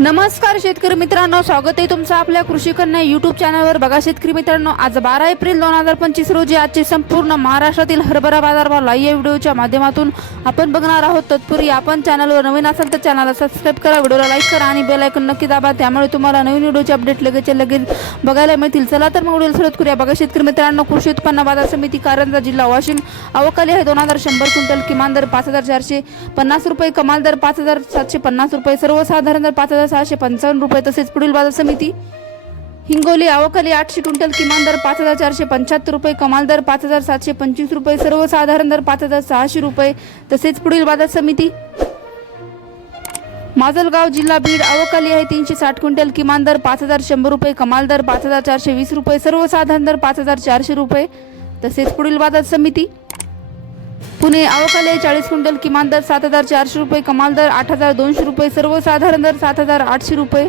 नमस्कार शेतकरी मित्रांनो स्वागत आहे तुमचं आपल्या कृषी कन्या युट्यूब चॅनलवर बघा शेतकरी मित्रांनो आज बारा एप्रिल दोन हजार पंचवीस रोजी आजचे संपूर्ण महाराष्ट्रातील हरभरा बाजारभाव या व्हिडिओच्या माध्यमातून आपण बघणार आहोत. तत्पूर्वी आपण चॅनलवर नवीन असाल तर चॅनलला सबस्क्राईब करा व्हिडिओला लाईक करा आणि बेल आयकॉन नक्की दाबा. त्यामुळे तुम्हाला नवीन व्हिडिओचे अपडेट लगेच लगेच बघायला मिळतील. चला तर मग व्हिडिओ सुरुवात करूया. बघा शेतकरी मित्रांनो कृषी उत्पन्न बाजार समिती कारंजा जिल्हा वाशिम. अवकाली आहे दोन हजार शंभर क्विंटल किमान दर पाच हजार चारशे पन्नास रुपये कमाल दर पाच हजार सातशे पन्नास रुपये सर्वसाधारण दर पाच हजार सहाशे पंचावन्न रुपये तसेच पुढील बाजार समिती. हिंगोली अवकाली आठशे क्विंटल किमान दर पाच हजार चारशे पंच्याहत्तर रुपये कमाल दर पाच हजार सातशे पंचवीस रुपये सर्वसाधारण दर पाच हजार सहाशे रुपये तसेच पुढील बाजार समिती. माजलगाव जिल्हा बीड अवकाली आहे तीनशे साठ क्विंटल किमान दर पाच हजार शंभर रुपये कमाल दर पाच हजार चारशे वीस रुपये सर्वसाधारण दर पाच हजार चारशे रुपये तसेच पुढील बाजार समिती. पुणे अवकाले चाळीस क्विंटल किमान दर सात हजार चारशे रुपये कमाल दर आठ हजार दोनशे रुपये सर्वसाधारण दर सात हजार आठशे रुपये.